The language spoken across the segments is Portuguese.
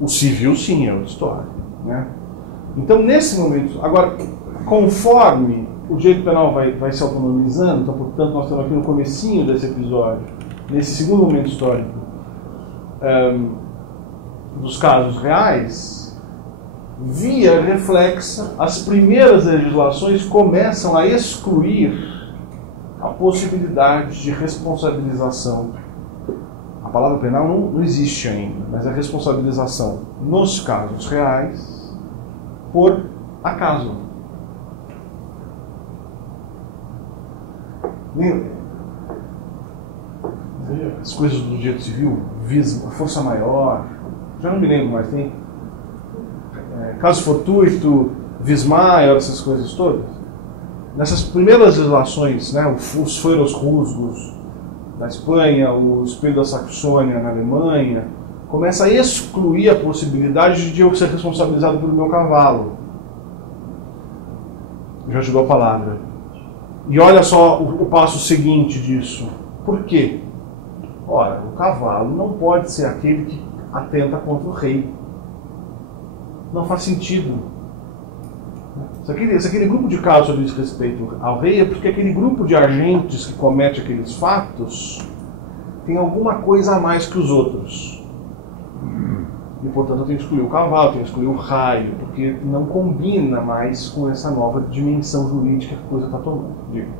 O civil, sim, é outra história, né? Então, nesse momento, agora, conforme o direito penal vai se autonomizando, então, portanto, nós estamos aqui no comecinho desse episódio, nesse segundo momento histórico dos casos reais, via reflexa, as primeiras legislações começam a excluir a possibilidade de responsabilização. A palavra penal não existe ainda, mas a responsabilização nos casos reais por acaso. As coisas do direito civil, a força maior, já não me lembro mais, tem caso fortuito, vis maior, essas coisas todas. Nessas primeiras legislações, né, os fueros rusgos na Espanha, o espelho da Saxônia na Alemanha, começa a excluir a possibilidade de eu ser responsabilizado pelo meu cavalo. Já te dou a palavra. E olha só o passo seguinte disso. Por quê? Ora, o cavalo não pode ser aquele que atenta contra o rei. Não faz sentido. Se aquele grupo de casos sobre esse respeito ao rei é porque aquele grupo de agentes que comete aqueles fatos tem alguma coisa a mais que os outros. E, portanto, eu tenho que excluir o cavalo, tenho que excluir o raio, porque não combina mais com essa nova dimensão jurídica que a coisa está tomando. Digo.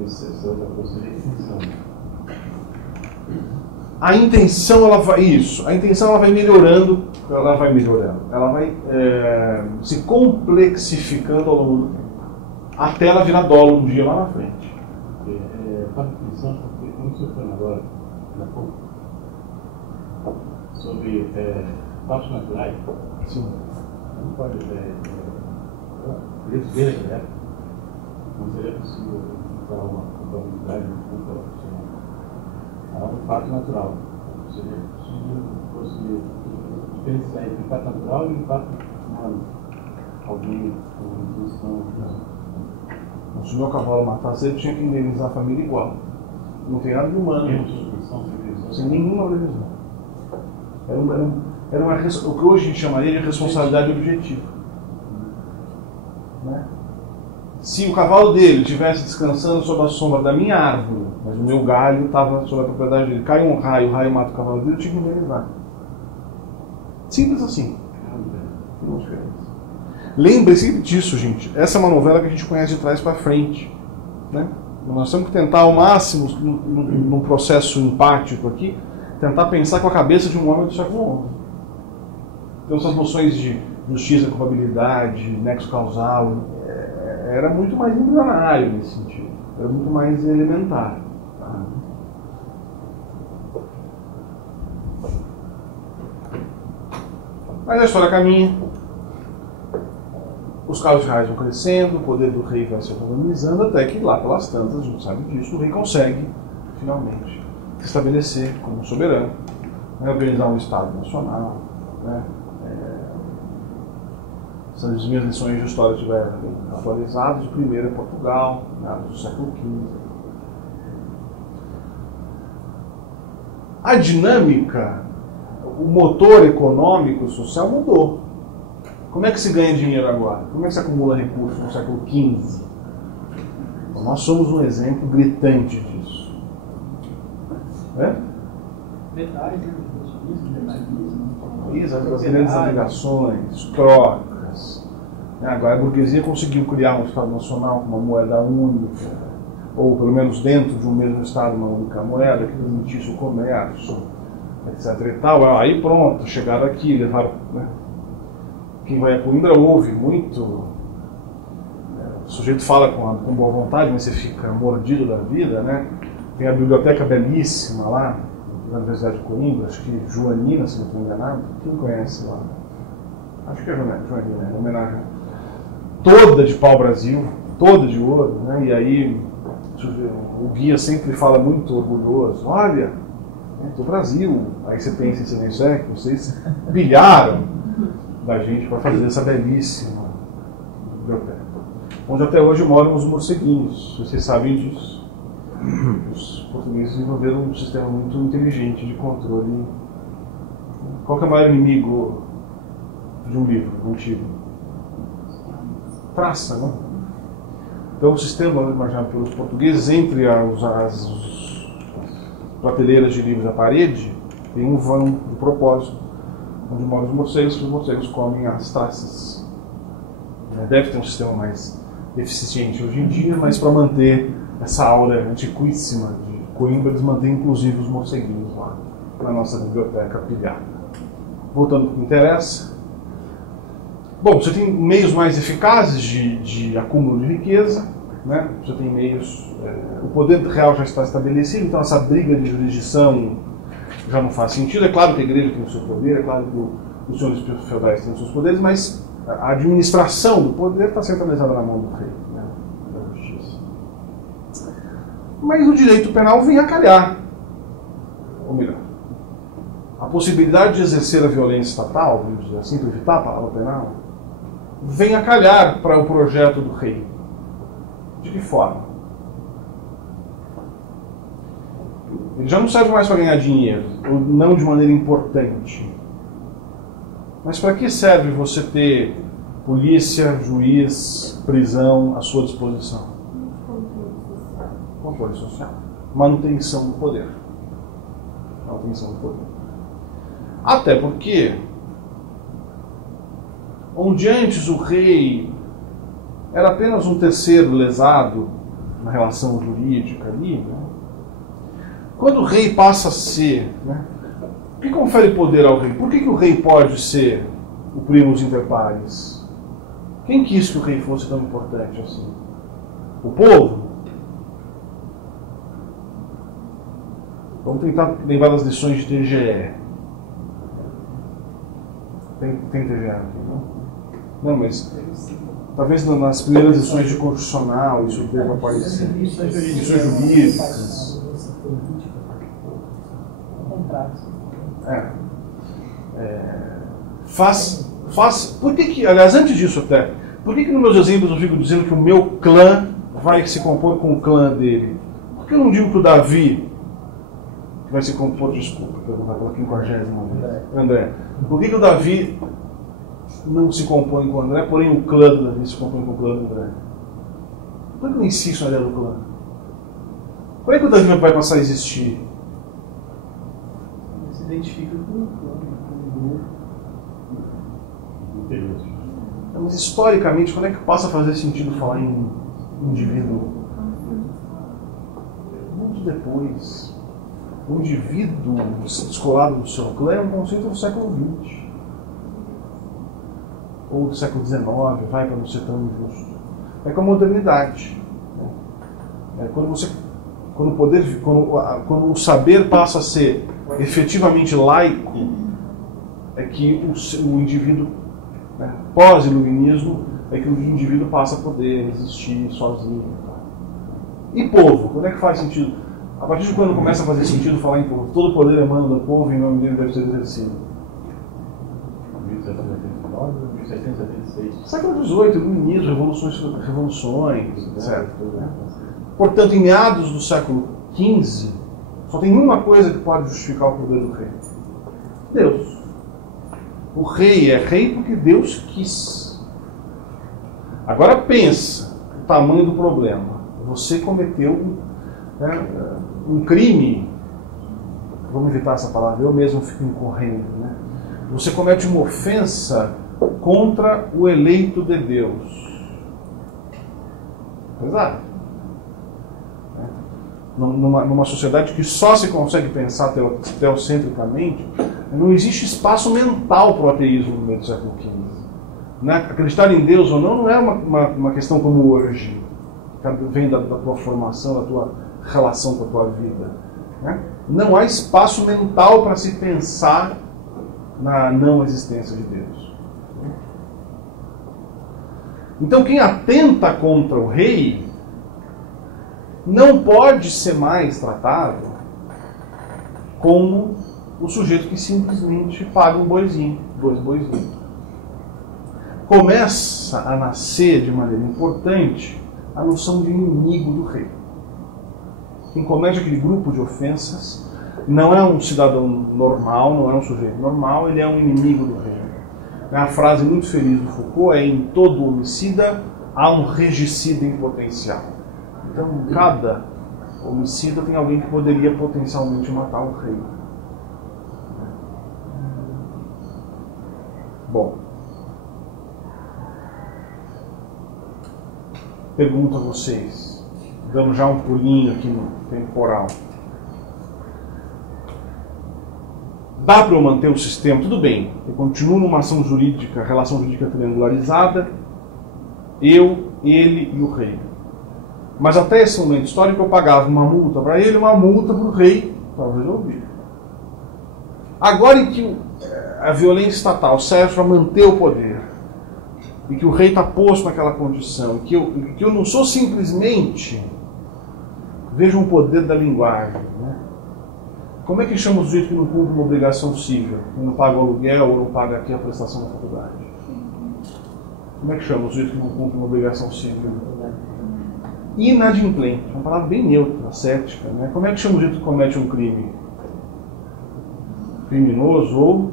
Exceção da constituição. A intenção, a intenção ela vai melhorando, ela vai se complexificando ao longo do tempo, até ela virar dolo um dia lá na frente. Para a definição, porque como você falou agora, há pouco, sobre fatos naturais, Sim. não pode não seria possível dar uma probabilidade há um fato natural. Seria possível diferenciar entre o fato natural e o fato humano. Alguma intenção. Se o meu cavalo matasse, ele tinha que indenizar a família igual. Não tem nada de humano. Sem nenhuma previsão. Era o que hoje a gente chamaria de responsabilidade objetiva. Né? Se o cavalo dele estivesse descansando sob a sombra da minha árvore, mas o meu galho estava sob a propriedade dele, cai um raio, o raio mata o cavalo dele, eu tinha que indenizar. Simples assim. Não diferença. Lembre-se disso, gente. Essa é uma novela que a gente conhece de trás para frente. Né? Nós temos que tentar ao máximo, num processo empático aqui, tentar pensar com a cabeça de um homem do século XI. Então essas noções de justiça, culpabilidade, nexo causal, era muito mais embrionário nesse sentido. Era muito mais elementar. Tá? Mas a história caminha. Os casos reais vão crescendo, o poder do rei vai se autonomizando, até que lá pelas tantas, a gente sabe disso, o rei consegue, finalmente, se estabelecer como soberano, né, organizar um Estado nacional. Né, se as minhas lições de história estiverem atualizadas, o primeiro é Portugal, do século XV. A dinâmica, o motor econômico social mudou. Como é que se ganha dinheiro agora? Como é que se acumula recursos no século XV? Então, nós somos um exemplo gritante disso. Metais, as grandes navegações, trocas. Agora a burguesia conseguiu criar um Estado Nacional com uma moeda única, ou pelo menos dentro de um mesmo Estado uma única moeda que permitisse o comércio, etc. e tal. Aí pronto, chegaram aqui, levaram... Né? Quem vai a Coimbra ouve muito, o sujeito fala com boa vontade, mas você fica mordido da vida, né? Tem a biblioteca belíssima lá, na Universidade de Coimbra, acho que Joanina, se não estou enganado, quem conhece lá? Acho que é Joanina, é homenagem toda de pau-brasil, toda de ouro, né? E aí o guia sempre fala muito orgulhoso, olha, do Brasil, aí você pensa em silêncio, que vocês pilharam da gente para fazer essa belíssima biblioteca. Onde até hoje moram os morceguinhos, vocês sabem disso. Os portugueses desenvolveram um sistema muito inteligente de controle Qual que é o maior inimigo de um livro antigo? Traça, não? Então o sistema imaginado pelos portugueses, entre as prateleiras de livros da parede, tem um vão de propósito, onde moram os morcegos comem as traças. Deve ter um sistema mais eficiente hoje em dia, mas para manter essa aura antiquíssima de Coimbra, eles mantêm inclusive os morceguinhos lá na nossa biblioteca pilhada. Voltando ao que interessa. Bom, você tem meios mais eficazes de acúmulo de riqueza, né? Você tem meios... o poder real já está estabelecido, então essa briga de jurisdição já não faz sentido. É claro que a igreja tem o seu poder, é claro que os senhores feudais têm os seus poderes, mas a administração do poder está centralizada na mão do rei, né? Da justiça. Mas o direito penal vem a calhar. Ou melhor, a possibilidade de exercer a violência estatal, vamos dizer assim, para evitar a palavra penal, vem a calhar para o projeto do rei. De que forma? Ele já não serve mais para ganhar dinheiro, ou não de maneira importante. Mas para que serve você ter polícia, juiz, prisão à sua disposição? Controle social. Manutenção do poder. Manutenção do poder. Até porque, onde antes o rei era apenas um terceiro lesado na relação jurídica ali, né? Quando o rei passa a ser, né? O que confere poder ao rei? Por que o rei pode ser o primus inter pares? Quem quis que o rei fosse tão importante assim? O povo? Vamos tentar lembrar das lições de TGE. Tem TGE aqui, não? Não, mas talvez nas primeiras lições de constitucional isso deva aparecer. Lições jurídicas. Por que, aliás, antes disso até, por que nos meus exemplos eu fico dizendo que o meu clã vai se compor com o clã dele? Por que eu não digo que o Davi vai se compor, desculpa, perguntar pela 50ª vez, André, por que o Davi não se compõe com o André, porém o clã do Davi se compõe com o clã do André? Por que eu insisto na ideia do clã? Por que o Davi vai passar a existir? Ele se identifica com o clã, com o grupo. Mas historicamente, quando é que passa a fazer sentido falar em indivíduo? Muito depois. O indivíduo descolado do seu clã é um conceito do século XX. Ou do século XIX, vai para não ser tão injusto. É com a modernidade. Né? Quando o saber passa a ser efetivamente laico, é que o indivíduo, né, pós-iluminismo, é que o indivíduo passa a poder existir sozinho. E povo? Quando é que faz sentido? A partir de quando começa a fazer sentido falar em povo? Todo poder emana do povo e em nome dele deve ser exercido. 1789, 1776. Século XVIII, iluminismo, revoluções, etc. Portanto, em meados do século XV, só tem uma coisa que pode justificar o poder do rei: Deus. O rei é rei porque Deus quis. Agora pensa o tamanho do problema. Você cometeu um crime, vamos evitar essa palavra, eu mesmo fico incorrendo, né? Você comete uma ofensa contra o eleito de Deus. Pesado. Numa sociedade que só se consegue pensar teocentricamente, não existe espaço mental para o ateísmo no meio do século XV. Né? Acreditar em Deus ou não é uma questão como hoje, que vem da tua formação, da tua relação com a tua vida. Né? Não há espaço mental para se pensar na não existência de Deus. Então quem atenta contra o rei não pode ser mais tratado como o sujeito que simplesmente paga um boizinho, 2 boizinhos. Começa a nascer de maneira importante a noção de inimigo do rei. Quem comete aquele grupo de ofensas não é um cidadão normal, não é um sujeito normal, ele é um inimigo do reino. A frase muito feliz do Foucault é: em todo homicida há um regicida em potencial. Então, cada homicida tem alguém que poderia potencialmente matar o rei. Bom, pergunto a vocês, dando já um pulinho aqui no temporal. Dá para eu manter o sistema? Tudo bem, eu continuo numa ação jurídica, relação jurídica triangularizada, eu, ele e o rei. Mas até esse momento histórico eu pagava uma multa para ele, uma multa para o rei, para resolver. Agora em que a violência estatal serve para manter o poder, e que o rei está posto naquela condição, que eu não sou simplesmente, vejam o poder da linguagem, né? Como é que chama o sujeito que não cumpre uma obrigação civil, que não paga o aluguel ou não paga aqui a prestação da faculdade? Como é que chama o sujeito que não cumpre uma obrigação civil? Inadimplente, uma palavra bem neutra, cética, né? Como é que chama o sujeito que comete um crime? Criminoso ou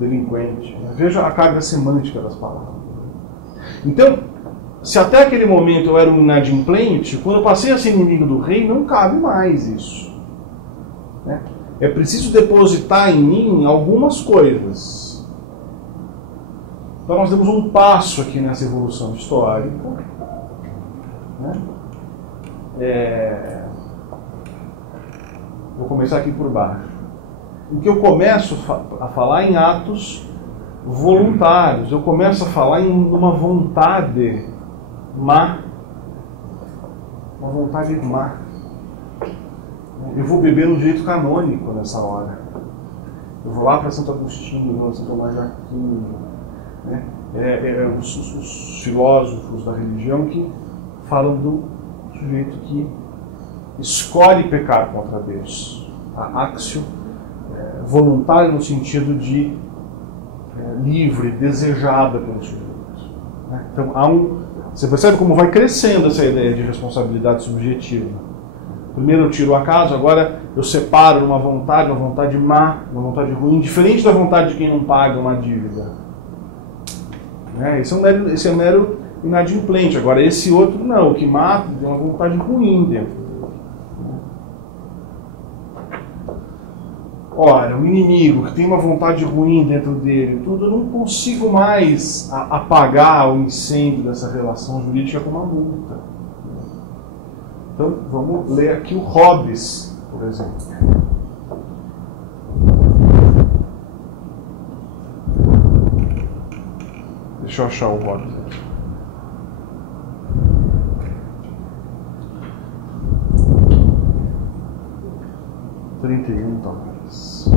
delinquente. Veja a carga semântica das palavras. Então, se até aquele momento eu era um inadimplente, quando eu passei a ser inimigo do rei, não cabe mais isso. É preciso depositar em mim algumas coisas. Então nós demos um passo aqui nessa evolução histórica. Vou começar aqui por baixo. Em que eu começo a falar em atos voluntários. Eu começo a falar em uma vontade má. Uma vontade má. Eu vou beber no direito canônico nessa hora. Eu vou lá para Santo Agostinho, vou para Santo Tomás de Aquino, né? Os filósofos da religião que falam do sujeito que escolhe pecar contra Deus. A axio voluntária no sentido de livre, desejada pelo sujeito. Né? Então você percebe como vai crescendo essa ideia de responsabilidade subjetiva. Primeiro eu tiro o acaso, agora eu separo uma vontade má, uma vontade ruim, diferente da vontade de quem não paga uma dívida. Esse é um mero inadimplente. Agora esse outro não, o que mata tem uma vontade ruim dentro. Ora, o inimigo que tem uma vontade ruim dentro dele, tudo, eu não consigo mais apagar o incêndio dessa relação jurídica com uma multa. Então, vamos ler aqui o Hobbes, por exemplo. Deixa eu achar o Hobbes aqui. Talvez.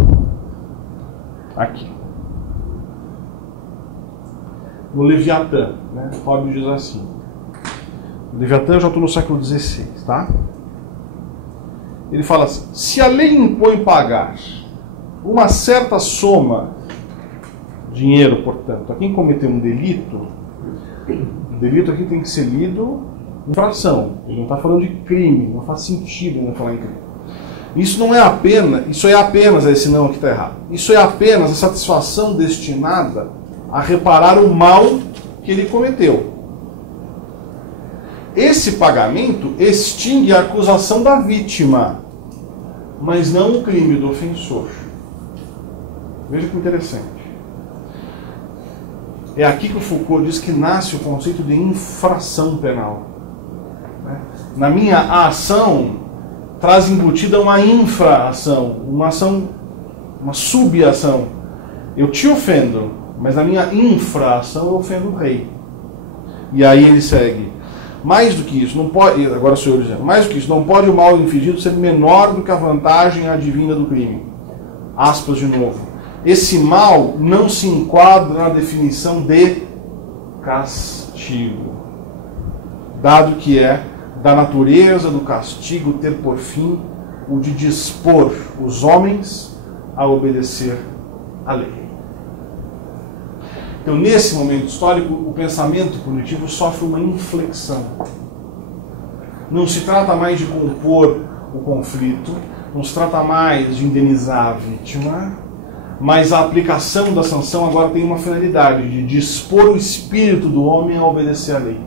Aqui. No Leviatã, né? Hobbes diz assim. O Leviatã eu já estou no século XVI, tá? Ele fala assim: se a lei impõe pagar uma certa soma, dinheiro, portanto, a quem cometeu um delito, o delito aqui tem que ser lido infração. Ele não está falando de crime, não faz sentido não falar em crime. Isso é apenas, esse não aqui está errado. Isso é apenas a satisfação destinada a reparar o mal que ele cometeu. Esse pagamento extingue a acusação da vítima, mas não o crime do ofensor. Veja que interessante. É aqui que o Foucault diz que nasce o conceito de infração penal. Na minha ação, traz embutida uma infra-ação, uma subação. Eu te ofendo, mas na minha infra-ação eu ofendo o rei. E aí ele segue. Mais do que isso, não pode, agora sou eu dizendo, mais do que isso, não pode o mal infligido ser menor do que a vantagem advinda do crime. Aspas de novo. Esse mal não se enquadra na definição de castigo, dado que é da natureza do castigo ter por fim o de dispor os homens a obedecer à lei. Então, nesse momento histórico, o pensamento punitivo sofre uma inflexão. Não se trata mais de compor o conflito, não se trata mais de indenizar a vítima, mas a aplicação da sanção agora tem uma finalidade de dispor o espírito do homem a obedecer à lei.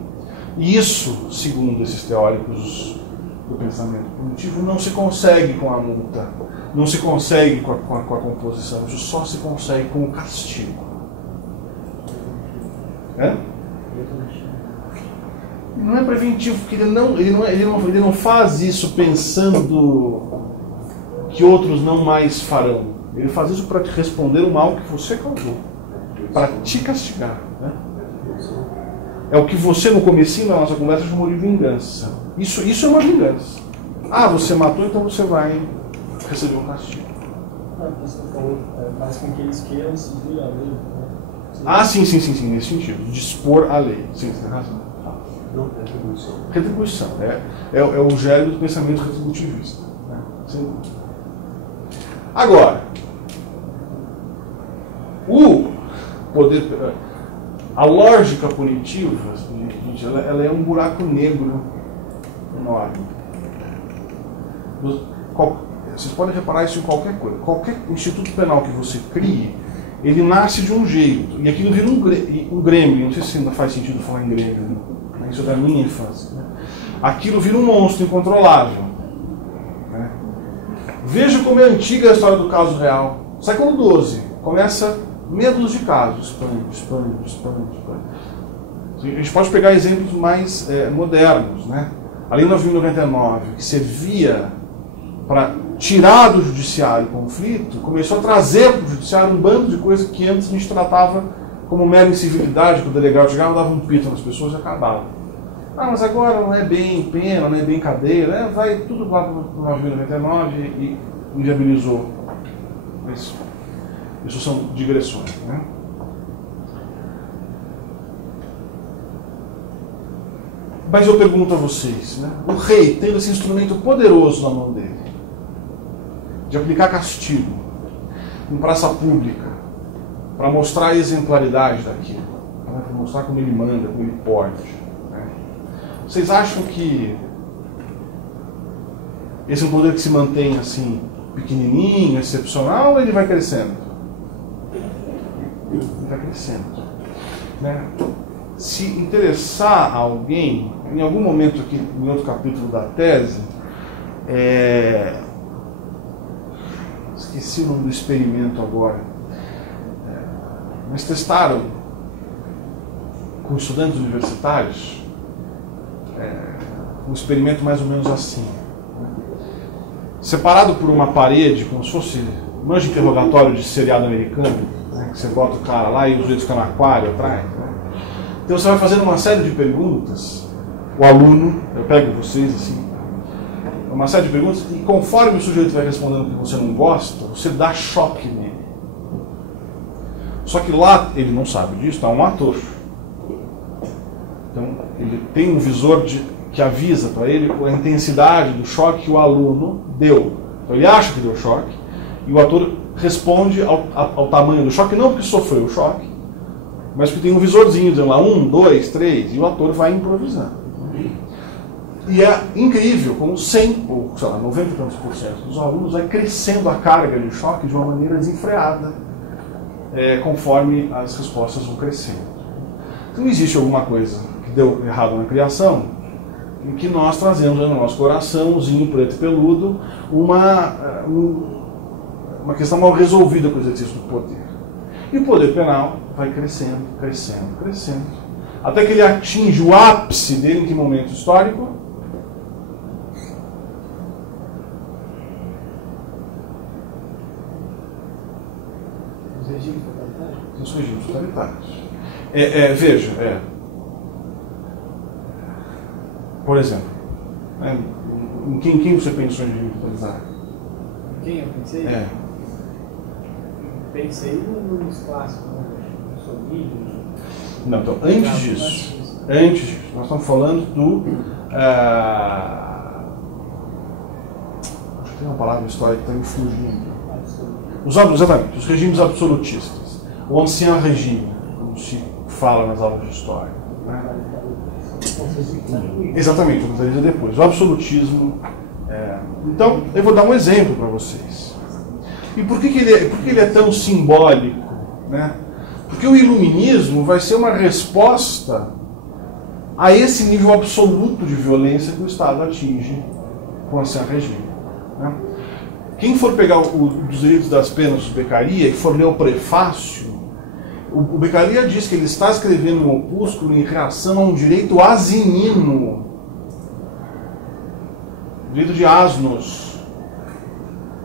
E isso, segundo esses teóricos do pensamento punitivo, não se consegue com a multa, não se consegue com a composição, isso só se consegue com o castigo. Não é preventivo, porque ele não faz isso pensando que outros não mais farão. Ele faz isso para te responder o mal que você causou, para te castigar. Né? É o que você, no comecinho da nossa conversa, chamou de vingança. Isso é uma vingança. Ah, você matou, então você vai receber um castigo. Você falou, faz com que eles queiram seguir a lei. Né? Ah, sim, nesse sentido. Dispor a lei. Sim, você tem razão. Retribuição. É o gênero do pensamento retributivista. Né? Sim. Agora, o poder, a lógica punitiva, gente, ela é um buraco negro enorme. Vocês podem reparar isso em qualquer coisa. Qualquer instituto penal que você crie, ele nasce de um jeito. E aquilo vira um grêmio. Não sei se ainda faz sentido falar em grêmio. Né? Isso é da minha infância. Né? Aquilo vira um monstro incontrolável. Né? Veja como é antiga a história do caso real. Século XII. Começa medos de casos. Expande. A gente pode pegar exemplos mais modernos. Né? A Lei 9.099, que servia para tirar do judiciário o conflito, começou a trazer para o judiciário um bando de coisas que antes a gente tratava como mera incivilidade, que o delegado chegava, dava um pito nas pessoas e acabava. Ah, mas agora não é bem pena, não é bem cadeia, né? Vai tudo lá para o 9.099 e inviabilizou. Isso são digressões. Né? Mas eu pergunto a vocês, né? O rei, tendo esse instrumento poderoso na mão dele, de aplicar castigo em praça pública, para mostrar a exemplaridade daquilo, para mostrar como ele manda, como ele pode. Né? Vocês acham que esse é um poder que se mantém assim, pequenininho, excepcional, ou ele vai crescendo? Ele vai crescendo. Né? Se interessar a alguém, em algum momento aqui, em outro capítulo da tese, esqueci o nome do experimento agora, mas testaram com estudantes universitários um experimento mais ou menos assim. Separado por uma parede, como se fosse um interrogatório de seriado americano, né, que você bota o cara lá e os outros ficam no aquário atrás. Né? Então você vai fazendo uma série de perguntas, o aluno, eu pego vocês assim, uma série de perguntas, e conforme o sujeito vai respondendo o que você não gosta, você dá choque nele. Só que lá, ele não sabe disso, está um ator. Então, ele tem um visor que avisa para ele a intensidade do choque que o aluno deu. Então, ele acha que deu choque, e o ator responde ao tamanho do choque, não porque sofreu o choque, mas porque tem um visorzinho dizendo lá 1, 2, 3, e o ator vai improvisando. E é incrível como 100, ou sei lá, 90 e tantos por cento dos alunos vai crescendo a carga de choque de uma maneira desenfreada, conforme as respostas vão crescendo. Então existe alguma coisa que deu errado na criação, em que nós trazemos no nosso coraçãozinho preto e peludo uma questão mal resolvida com o exercício do poder. E o poder penal vai crescendo, até que ele atinge o ápice dele em que momento histórico? Os regimes totalitários. Veja, por exemplo, em quem você pensou em regime totalitário? Quem eu pensei? Pensei nos clássicos, no Soviético. Não, então, antes disso, nós estamos falando do... acho que tem uma palavra histórica que está me fugindo. Exatamente, os regimes absolutistas. O ancien regime, como se fala nas aulas de história. Né? Exatamente, vamos dizer depois. O absolutismo Então, eu vou dar um exemplo para vocês. E por que ele é tão simbólico? Né? Porque o iluminismo vai ser uma resposta a esse nível absoluto de violência que o Estado atinge com esse regime. Né? Quem for pegar os direitos das penas do Beccaria e for ler o prefácio, o Beccaria diz que ele está escrevendo um opúsculo em reação a um direito asinino, direito de asnos,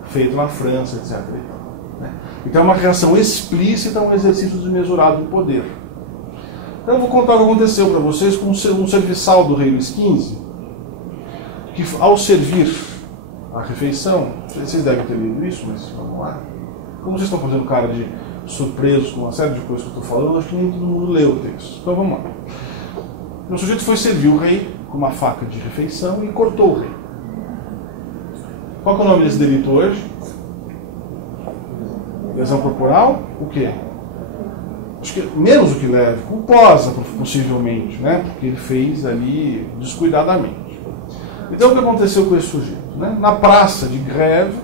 feito na França, etc. Então é uma reação explícita a um exercício desmesurado de poder. Então eu vou contar o que aconteceu para vocês com um serviçal do rei Luís XV, que ao servir a refeição, vocês devem ter lido isso, mas vamos lá. Como vocês estão fazendo cara de surpresos com uma série de coisas que eu estou falando, acho que nem todo mundo leu o texto. Então vamos lá. O sujeito foi servir o rei com uma faca de refeição e cortou o rei. Qual é o nome desse delito hoje? Lesão corporal? O quê? Acho que menos do que leve, culposa, possivelmente, né? Porque ele fez ali descuidadamente. Então o que aconteceu com esse sujeito? Né? Na praça de Grève,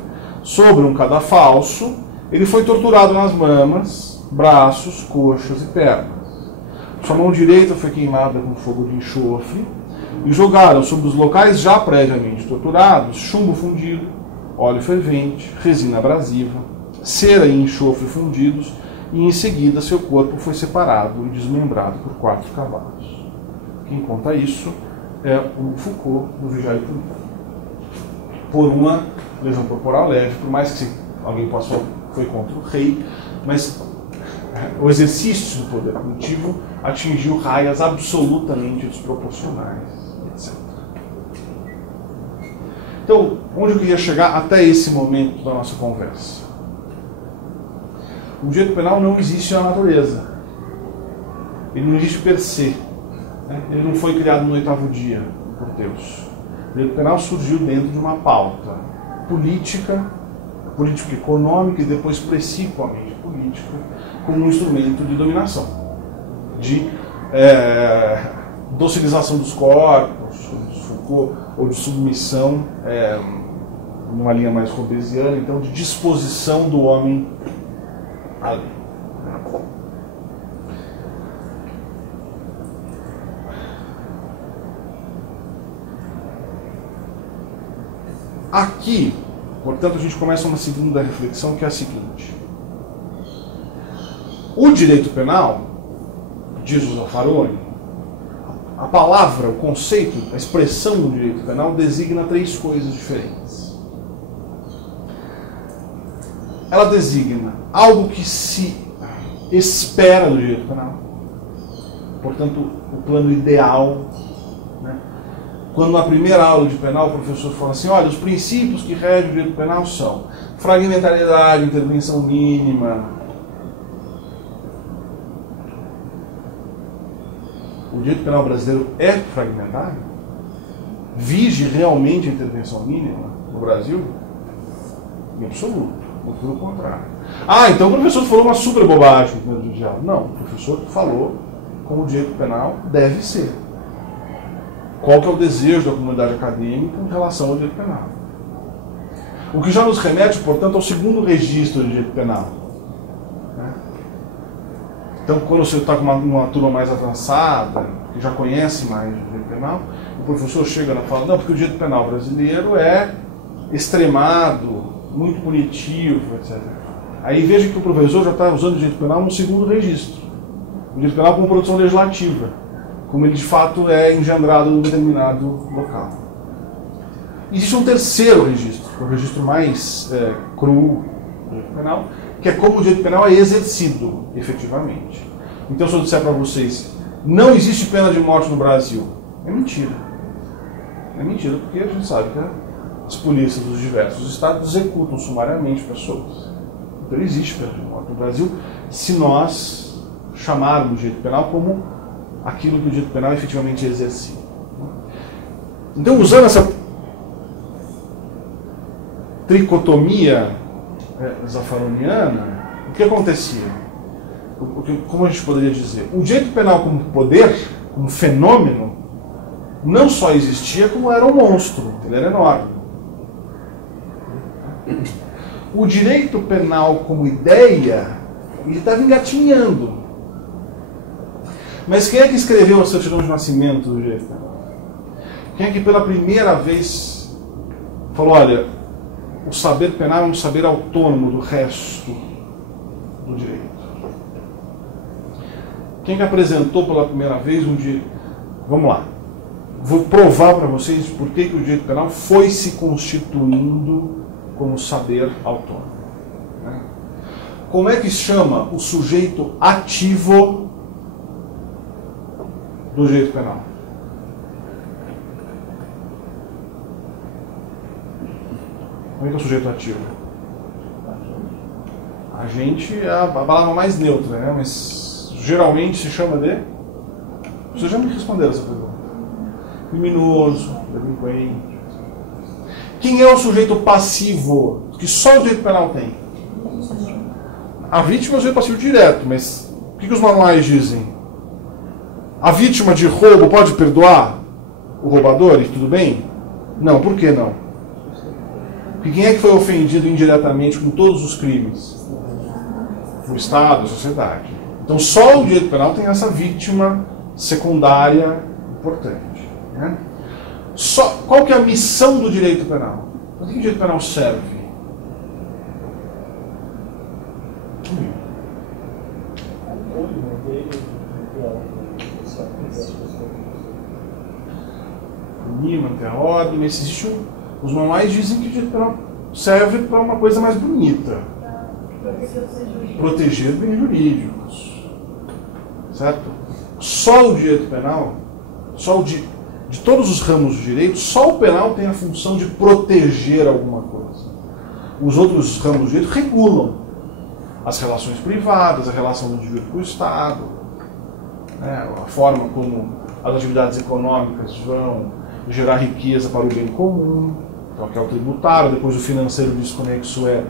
sobre um cadafalso, ele foi torturado nas mamas, braços, coxas e pernas. Sua mão direita foi queimada com fogo de enxofre e jogaram sobre os locais já previamente torturados chumbo fundido, óleo fervente, resina abrasiva, cera e enxofre fundidos, e em seguida seu corpo foi separado e desmembrado por 4 cavalos. Quem conta isso é o Foucault, do Vigiar e Punir. Por uma lesão corporal leve, por mais que alguém possa falar que foi contra o rei, mas o exercício do poder punitivo atingiu raias absolutamente desproporcionais, etc. Então, onde eu queria chegar até esse momento da nossa conversa? O direito penal não existe na natureza. Ele não existe per se. Né? Ele não foi criado no 8º dia por Deus. O direito penal surgiu dentro de uma pauta política econômica e depois principalmente política, como um instrumento de dominação, de docilização dos corpos, Foucault, ou de submissão, numa linha mais hobbesiana, então de disposição do homem à lei. Aqui, portanto, a gente começa uma segunda reflexão, que é a seguinte. O direito penal, diz o Zaffaroni, a palavra, o conceito, a expressão do direito penal designa 3 coisas diferentes. Ela designa algo que se espera do direito penal, portanto, o plano ideal. Quando na primeira aula de penal o professor fala assim, olha, os princípios que regem o direito penal são fragmentariedade, intervenção mínima. O direito penal brasileiro é fragmentário? Vige realmente a intervenção mínima no Brasil? Em absoluto, muito pelo contrário. Ah, então o professor falou uma super bobagem no Poder Judicial. Não, o professor falou como o direito penal deve ser. Qual que é o desejo da comunidade acadêmica em relação ao direito penal. O que já nos remete, portanto, ao segundo registro do direito penal. Então, quando você está com uma turma mais avançada, que já conhece mais o direito penal, o professor chega e fala, não, porque o direito penal brasileiro é extremado, muito punitivo, etc. Aí veja que o professor já está usando o direito penal no segundo registro. O direito penal como produção legislativa, como ele de fato é engendrado em um determinado local. Existe um terceiro registro, o registro mais cru do direito penal, que é como o direito penal é exercido, efetivamente. Então, se eu disser para vocês, não existe pena de morte no Brasil, é mentira. É mentira porque a gente sabe que as polícias dos diversos estados executam sumariamente pessoas. Então, existe pena de morte no Brasil, se nós chamarmos o direito penal como aquilo que o direito penal efetivamente exercita. Então, usando essa tricotomia zaffaroniana, o que acontecia? Como a gente poderia dizer? O direito penal como poder, como fenômeno, não só existia, como era um monstro, ele era enorme. O direito penal como ideia, ele estava engatinhando. Mas quem é que escreveu a certidão de nascimento do direito penal? Quem é que pela primeira vez falou, olha, o saber penal é um saber autônomo do resto do direito? Quem é que apresentou pela primeira vez um direito? Vamos lá. Vou provar para vocês por que o direito penal foi se constituindo como saber autônomo. Né? Como é que se chama o sujeito ativo do direito penal? Como é que é o sujeito ativo? Agente é a palavra mais neutra, né? Mas geralmente se chama de... Vocês já me responderam essa pergunta. Criminoso, delinquente. Quem é o sujeito passivo que só o direito penal tem? A vítima é o sujeito passivo direto, mas o que os manuais dizem? A vítima de roubo pode perdoar o roubador e tudo bem? Não, por que não? Porque quem é que foi ofendido indiretamente com todos os crimes? O Estado, a sociedade. Então só o direito penal tem essa vítima secundária importante. Né? Qual que é a missão do direito penal? Para que o direito penal serve? Punir, manter a ordem, mas existe os manuais dizem que o direito penal serve para uma coisa mais bonita. Proteger bens jurídicos. Certo? Só o direito penal, de todos os ramos do direito, só o penal tem a função de proteger alguma coisa. Os outros ramos do direito regulam as relações privadas, a relação do indivíduo com o Estado, né, a forma como as atividades econômicas vão gerar riqueza para o bem comum, então, que é o tributário, depois o financeiro desconexo é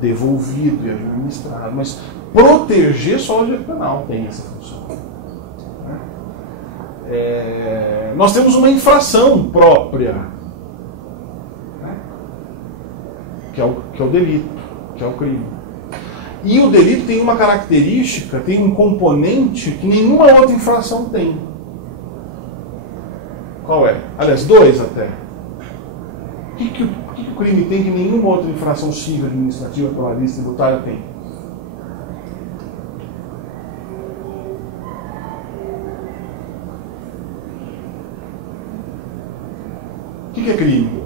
devolvido e administrado, mas proteger só o direito penal tem essa função. Nós temos uma infração própria, né? que é o delito, que é o crime. E o delito tem uma característica, tem um componente que nenhuma outra infração tem. Qual é? Aliás, dois até. O que o crime tem que nenhuma outra infração civil, administrativa, trabalhista, tributária tem? O que é crime?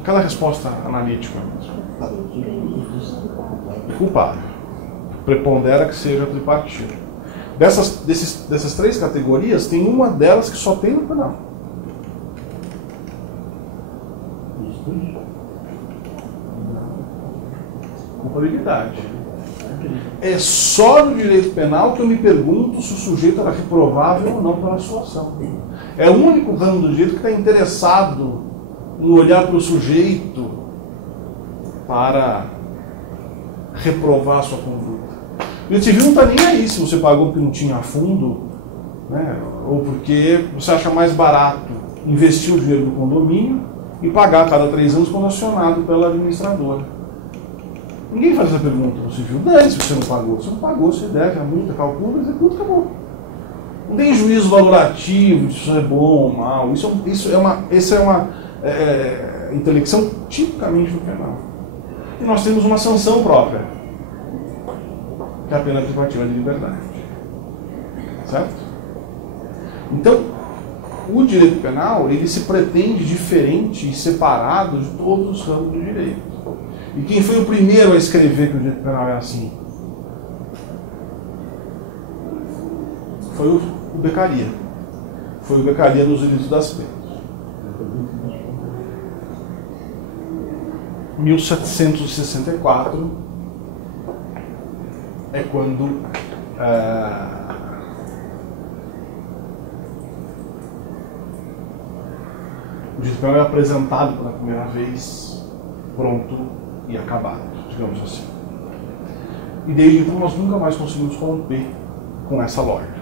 Aquela resposta analítica mesmo. Culpável. Prepondera que seja tripartida. Dessas três categorias, tem uma delas que só tem no penal. Culpabilidade. É só no direito penal que eu me pergunto se o sujeito era reprovável ou não pela sua ação. É o único ramo do direito que está interessado em olhar para o sujeito para reprovar a sua conduta. O direito civil não está nem aí se você pagou porque não tinha fundo, né, ou porque você acha mais barato investir o dinheiro do condomínio e pagar a cada 3 anos quando acionado pela administradora. Ninguém faz essa pergunta no civil. Dane se você não pagou. Você não pagou, você deve a multa, calcula, executa, acabou. Não tem juízo valorativo, se isso é bom ou mal. Isso é uma intelecção tipicamente do penal. E nós temos uma sanção própria, que é a pena privativa de liberdade. Certo? Então, o direito penal, ele se pretende diferente e separado de todos os ramos do direito. E quem foi o primeiro a escrever que o direito penal é assim? Foi o Beccaria. Foi o Beccaria nos Delitos das Penas. 1764 é quando o direito penal é apresentado pela primeira vez, pronto e acabado, digamos assim. E desde então nós nunca mais conseguimos romper com essa lógica.